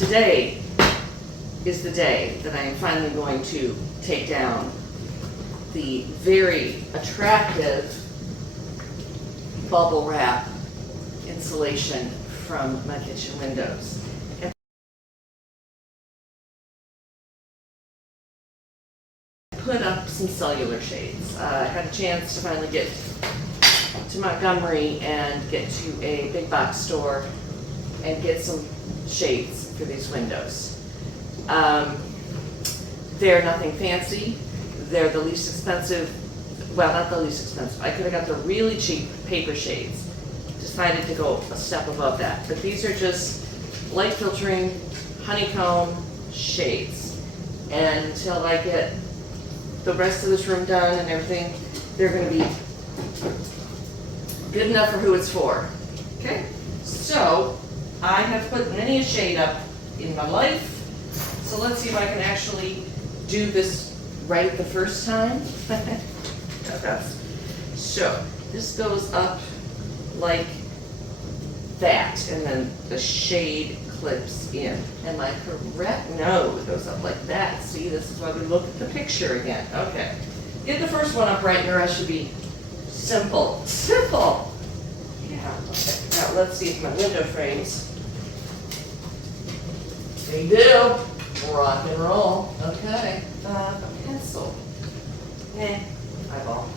today is the day that I am finally going to take down the very attractive bubble wrap insulation from my kitchen windows. And put up some cellular shades. I had a chance to finally get to Montgomery and get to a big box store and get some shades for these windows. They're nothing fancy. They're the least expensive, well, not the least expensive. I could have got the really cheap paper shades. Decided to go a step above that. But these are just light filtering honeycomb shades. And until I get the rest of this room done and everything, they're going to be good enough for who it's for. Okay? So, I have put many a shade up in my life. So let's see if I can actually do this right the first time. So, this goes up like that, and then the shade clips in. Am I correct? No, it goes up like that. See, this is why we look at the picture again. Okay. Get the first one up right, and the rest should be simple. Simple! Yeah, okay. Now, let's see if my window frames, they do. Rock and roll. Okay. A pencil. Eyeball.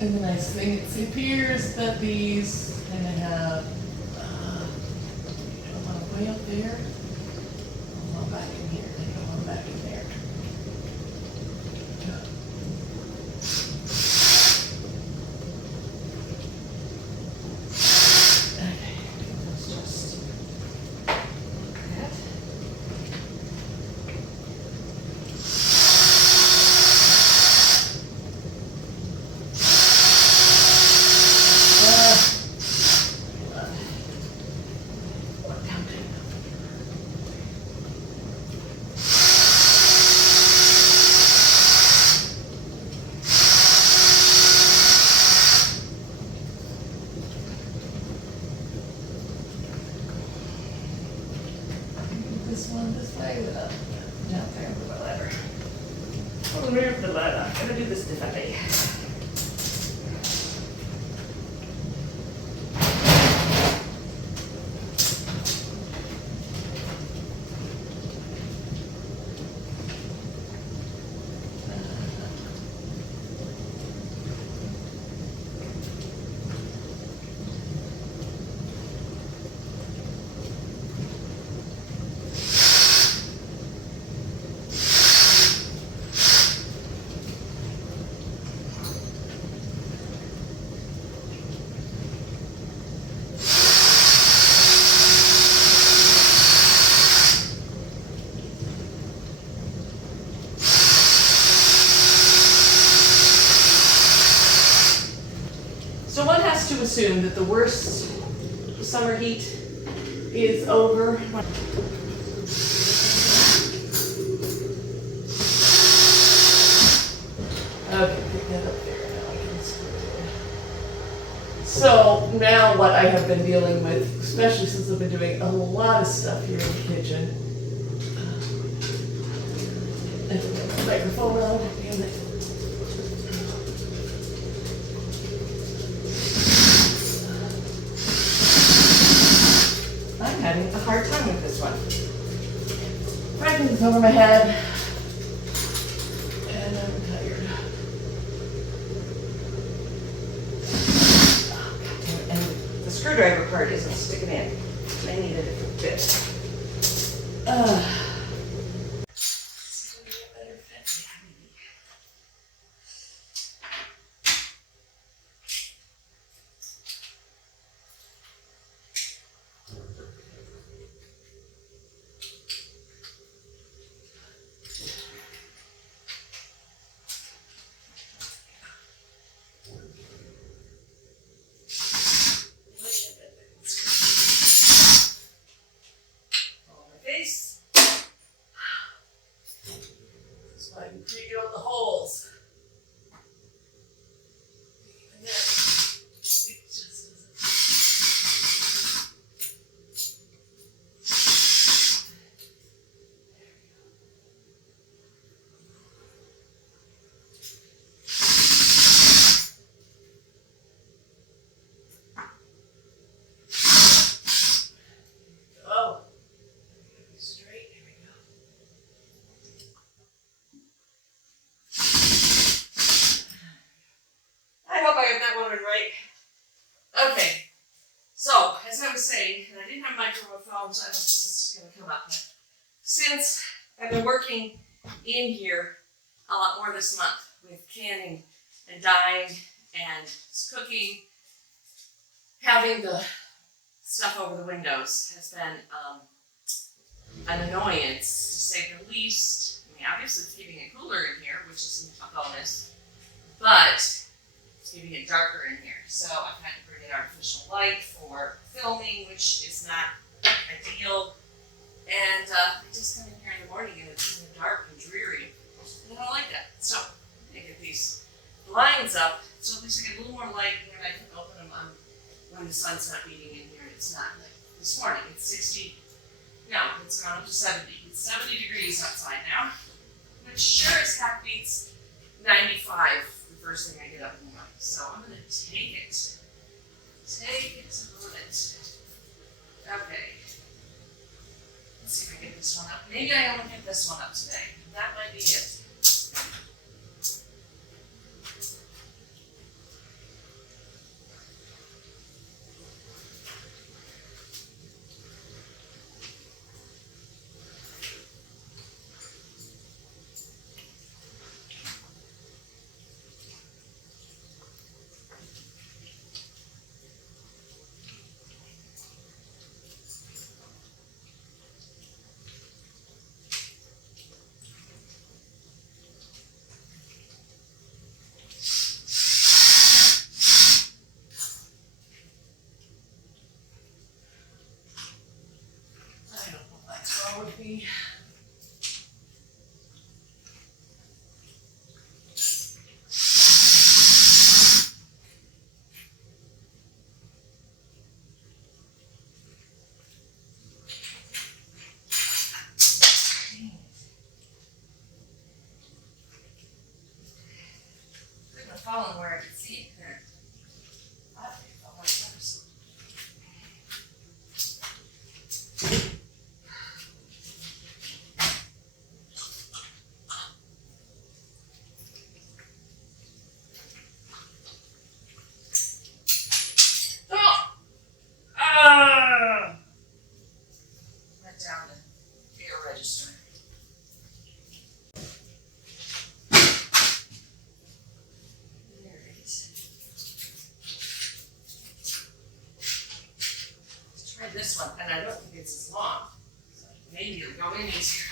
And the nice thing, it appears that these kind of have, you don't want them way up there. I want back in here. I don't want them back in there. Okay, let's just that. This one this way without down there with the ladder. Oh, where's the ladder? I'm gonna do this differently. So one has to assume that the worst summer heat is over. Okay, pick that up there. Now I can see it. So now what I have been dealing with, especially since I've been doing a lot of stuff here in the kitchen. I have to get my microphone out. Damn it. I'm having a hard time with this one. Dragging this over my head, and I'm tired. Oh, God damn it. And the screwdriver part isn't sticking in. I need a different bit. I can figure out the holes. Again, it just doesn't. Oh, straight. Here we go. I hope I got that one right. Okay. So, as I was saying, and I didn't have microphone, so I don't know if this is going to come up, but since I've been working in here a lot more this month with canning and dyeing and cooking, having the stuff over the windows has been an annoyance, to say the least. I mean, obviously it's keeping it cooler in here, which is a bonus, but it's keeping it darker in here. So I've had to bring in artificial light for filming, which is not ideal. And I just come in here in the morning and it's kind of dark and dreary. And I don't like that. So I'm going to get these blinds up, so at least I get a little more light here, and I can open them on when the sun's not beating in here. It's not like this morning. It's 60. No, it's gone up to 70. It's 70 degrees outside now, which sure as heck beats 95 the first thing I get up in the morning. So I'm going to take it. Take it to the limit. Okay. Let's see if I get this one up. Maybe I only get this one up today. That might be it. Would be couldn't have fallen where I could see it there. I think it fell like this. Went down the air register. There it is. Let's try this one, and I don't think it's as long. So maybe it'll go in easier.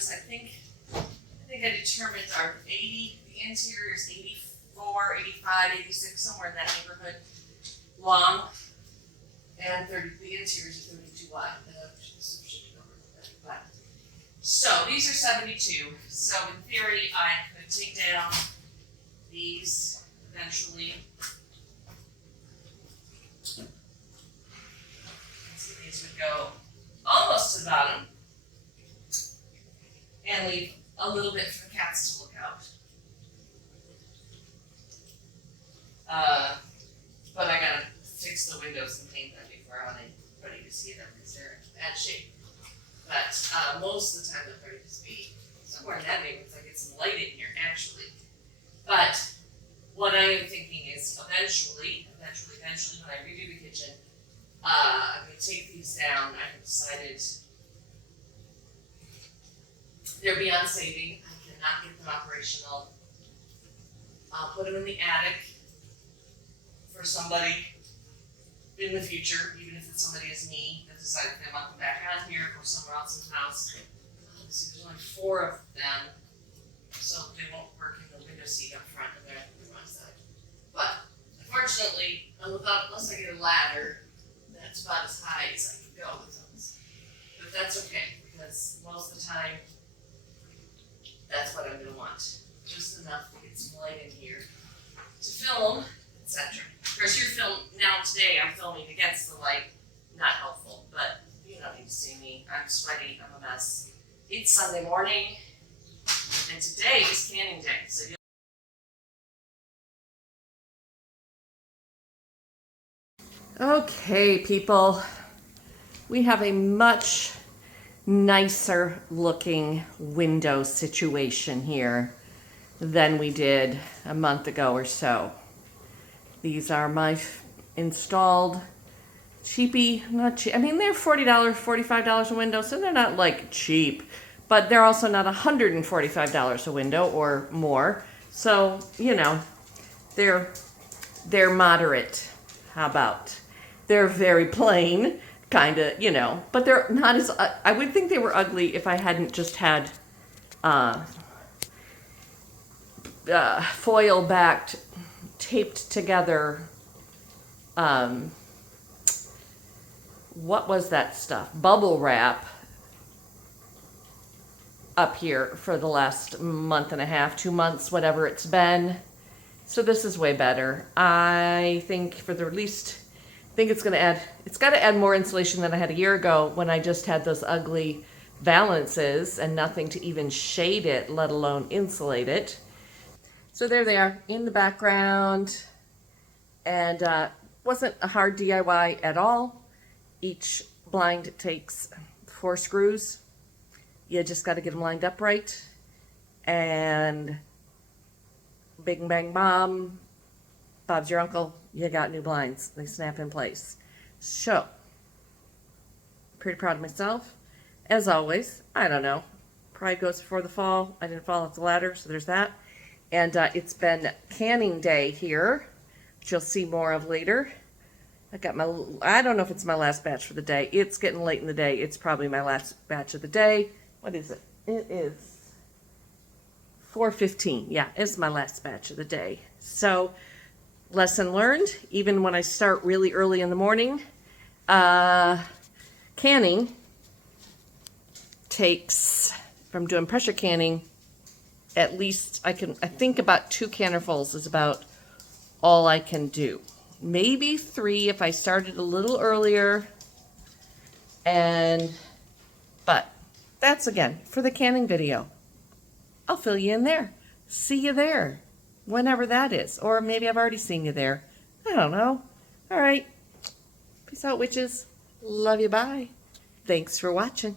windows, I think I determined are 80, the interior is 84, 85, 86, somewhere in that neighborhood long, and the interior is 32 wide. So these are 72. So in theory, I could take down these eventually. So these would go almost to the bottom and leave a little bit for the cats to look out. But I gotta fix the windows and paint them before I'm ready to see them because they're in bad shape. But most of the time they'll probably just be somewhere in that neighborhood. I get some light in here actually. But what I am thinking is eventually when I redo the kitchen, I'm going to take these down. I've decided they're beyond saving. I cannot get them operational. I'll put them in the attic for somebody in the future, even if it's somebody as me that decided they want them back out here or somewhere else in the house. There's only 4 of them, so they won't work in the window seat up front and they're on the wrong side. But unfortunately, unless I get a ladder, that's about as high as I can go with those. But that's okay, because most of the time, that's what I'm going to want. Just enough to get some light in here to film, etc. Of course, today I'm filming against the light, not helpful, but you don't need to see me. I'm sweaty, I'm a mess. It's Sunday morning, and today is canning day, so okay, people, we have a much nicer looking window situation here than we did a month ago or so. These are my installed cheapy, not cheap. I mean, they're $40, $45 a window, so they're not like cheap, but they're also not $145 a window or more. So, you know, they're moderate. How about? They're very plain, kind of, you know, but they're not as, I would think they were ugly if I hadn't just had foil backed, taped together, what was that stuff? Bubble wrap up here for the last month and a half, 2 months, whatever it's been. So this is way better. I think for the least, I think it's got to add more insulation than I had a year ago when I just had those ugly valances and nothing to even shade it, let alone insulate it. So there they are in the background, and wasn't a hard DIY at all. Each blind takes 4 screws. You just got to get them lined up right, and bing bang bomb, Bob's your uncle, you got new blinds. They snap in place. So, pretty proud of myself. As always, I don't know, pride goes before the fall. I didn't fall off the ladder, so there's that. And it's been canning day here, which you'll see more of later. I got I don't know if it's my last batch for the day. It's getting late in the day. It's probably my last batch of the day. What is it? It is 4:15. Yeah, it's my last batch of the day. So, lesson learned, even when I start really early in the morning, canning takes, if I'm doing pressure canning, at least I think about 2 cannerfuls is about all I can do. Maybe 3 if I started a little earlier. But that's again for the canning video. I'll fill you in there. See you there, whenever that is. Or maybe I've already seen you there. I don't know. All right. Peace out, witches. Love you. Bye. Thanks for watching.